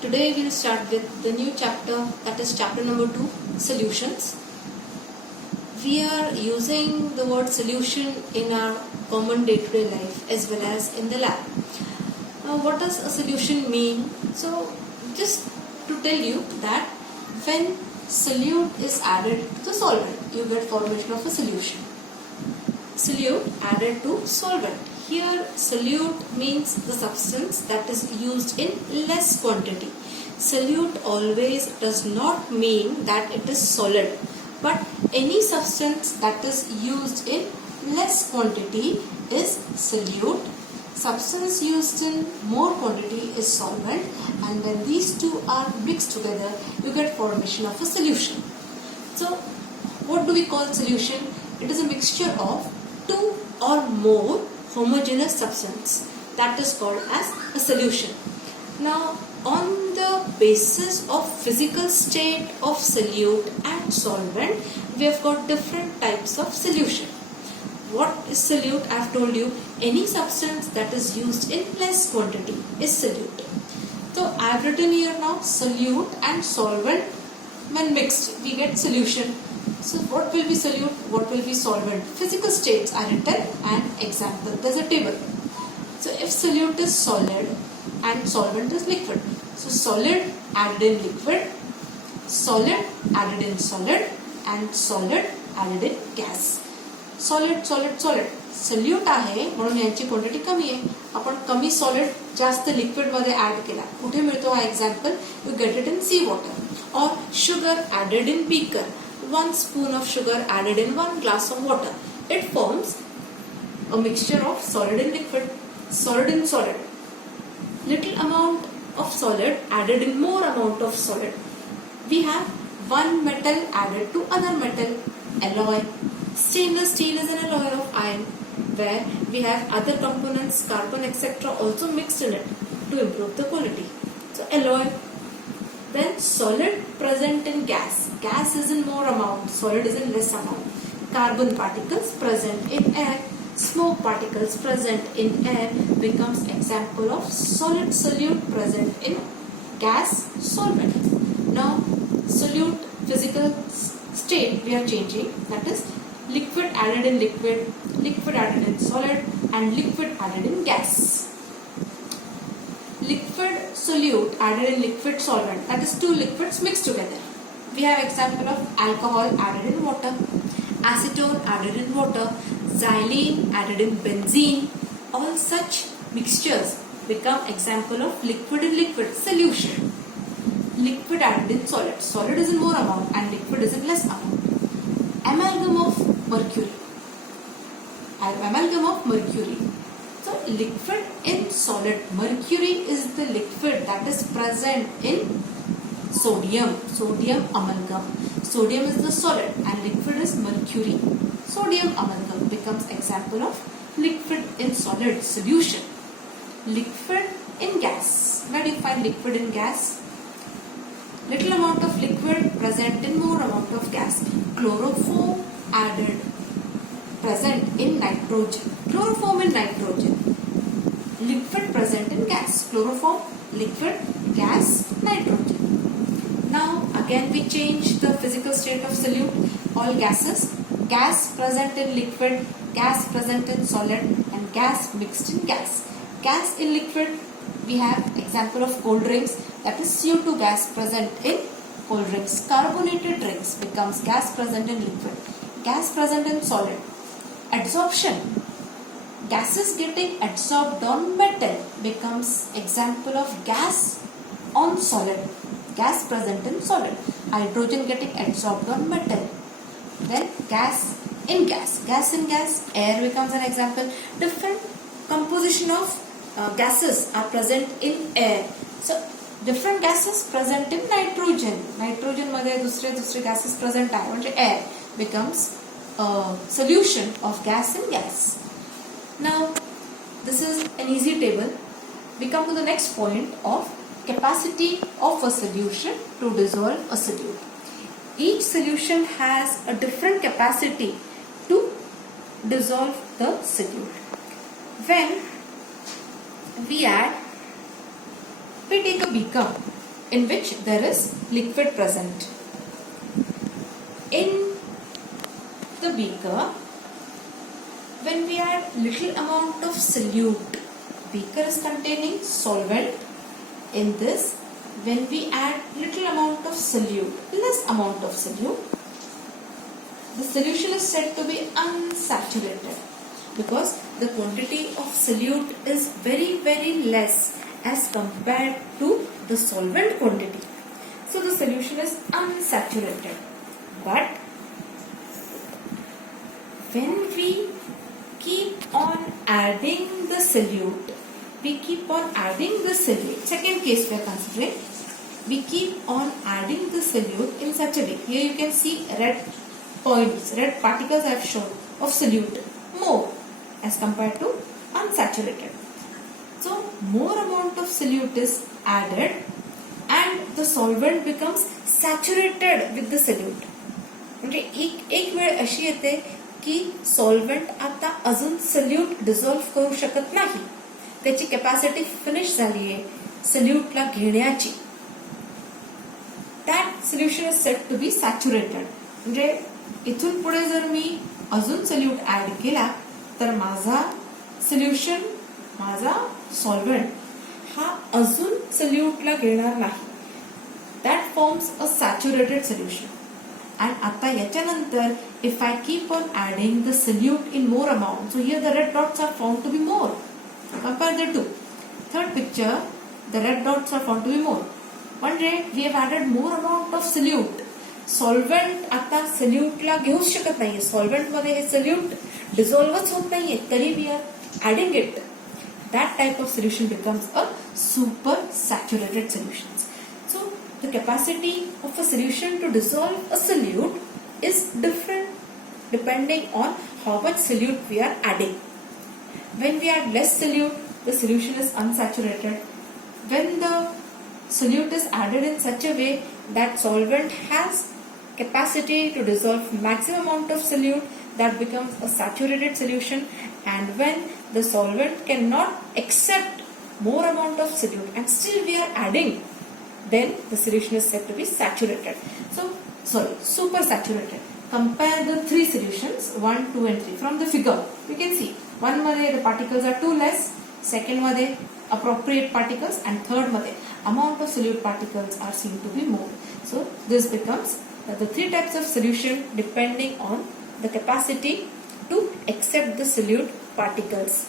Today we'll start with the new chapter, that is chapter number 2, solutions. We are using the word solution in our common day-to-day life as well as in the lab. Now what does a solution mean? So just to tell you that when solute is added to the solvent, you get formation of a solution. Solute added to solvent. Here solute means the substance that is used in less quantity. Solute always does not mean that it is solid, but any substance that is used in less quantity is solute. Substance used in more quantity is solvent, and when these two are mixed together, you get formation of a solution. So what do we call solution? It is a mixture of two or more homogeneous substance, that is called as a solution. Now on the basis of physical state of solute and solvent, we have got different types of solution. What is solute? I have told you, any substance that is used in less quantity is solute. So I have written here now solute and solvent, when mixed we get solution. So what will be solute, what will be solvent? Physical states are written and example. There's a table. So if solute is solid and solvent is liquid. So solid added in liquid, solid added in solid, and solid added in gas. Solid, solid, solid. Solute आहे म्हणून यांची quantity कमी आहे. आपण कमी solid जास्त liquid मध्ये add केला. कुठे मिळतो हा example? You get it in sea water. और sugar added in beaker. 1 spoon of sugar added in 1 glass of water. It forms a mixture of solid and liquid, solid and solid. Little amount of solid added in more amount of solid. We have one metal added to other metal, alloy. Stainless steel is an alloy of iron, where we have other components, carbon, etc. also mixed in it to improve the quality. So alloy. Then solid present in gas. Gas is in more amount, solid is in less amount. Carbon particles present in air, smoke particles present in air becomes example of solid solute present in gas solvent. Now solute physical state we are changing, that is liquid added in liquid, liquid added in solid, and liquid added in gas. Liquid solute added in liquid solvent, that is two liquids mixed together. We have example of alcohol added in water, acetone added in water, xylene added in benzene. All such mixtures become example of liquid in liquid solution. Liquid added in solid. Solid is in more amount and liquid is in less amount. Amalgam of mercury. Amalgam of mercury. So liquid in solid. Mercury is the liquid that is present in sodium. Sodium amalgam. Sodium is the solid and liquid is mercury. Sodium amalgam becomes example of liquid in solid solution. Liquid in gas. Where do you find liquid in gas? Little amount of liquid present in more amount of gas. Chloroform added present in nitrogen. Chloroform in nitrogen. Liquid present in gas. Chloroform, liquid, gas, nitrogen. Now again we change the physical state of solute. All gases. Gas present in liquid, gas present in solid, and gas mixed in gas. Gas in liquid, we have example of cold drinks, that is CO2 gas present in cold drinks. Carbonated drinks becomes gas present in liquid. Gas present in solid. Adsorption. Gases getting adsorbed on metal becomes example of gas on solid. Gas present in solid. Hydrogen getting adsorbed on metal. Then gas in gas. Gas in gas. Air becomes an example. Different composition of gases are present in air. So different gases present in nitrogen. Nitrogen मध्ये दुसरे gases present आहे म्हणजे air becomes a solution of gas in gas. Now this is an easy table. We come to the next point of capacity of a solution to dissolve a solute. Each solution has a different capacity to dissolve the solute. When we add We take a beaker in which there is liquid present. In the beaker, when we add little amount of solute, beaker is containing solvent. In this, when we add little amount of solute, less amount of solute, the solution is said to be unsaturated because the quantity of solute is very less as compared to the solvent quantity. So the solution is unsaturated. But when we keep on adding the solute, second case we are considering, we keep on adding the solute in such a way. Here you can see red points, red particles I have shown of solute more as compared to unsaturated. So more amount of solute is added and the solvent becomes saturated with the solute. म्हणजे एक वेळ अशी येते की solvent आता अजून solute dissolve करू शकत नाही, त्याची कॅपॅसिटी फिनिश झाली आहे सोल्यूटला घेण्याची. That solution is said to be saturated. म्हणजे इथून पुढे जर मी अजून सोल्यूट ऍड केला तर माझा सोल्युशन, माझा सॉल्व्हेंट हा अजून सोल्यूटला घेणार नाही. That forms a saturated solution. And आता याच्यानंतर if I keep on adding the solute in more amount, so here the red dots are found to be more. Compare the two. Third picture, the red dots are found to be more. म्हणजे we have added more amount of solute. Solvent आता solute ला घेऊच शकत नाहीये. Solvent मध्ये हे solute dissolveच होत नाहीये, तरी we are adding it. That type of solution becomes a super saturated solution. So the capacity of a solution to dissolve a solute is different depending on how much solute we are adding. When we add less solute, the solution is unsaturated. When the solute is added in such a way that solvent has capacity to dissolve maximum amount of solute, that becomes a saturated solution. And when the solvent cannot accept more amount of solute and still we are adding, then the solution is said to be saturated. Super saturated. Compare the three solutions 1, 2 and 3 from the figure. You can see one मध्ये the particles are too less, second मध्ये appropriate particles, and third मध्ये amount of solute particles are seen to be more. So this becomes the three types of solution depending on the capacity to accept the solute particles.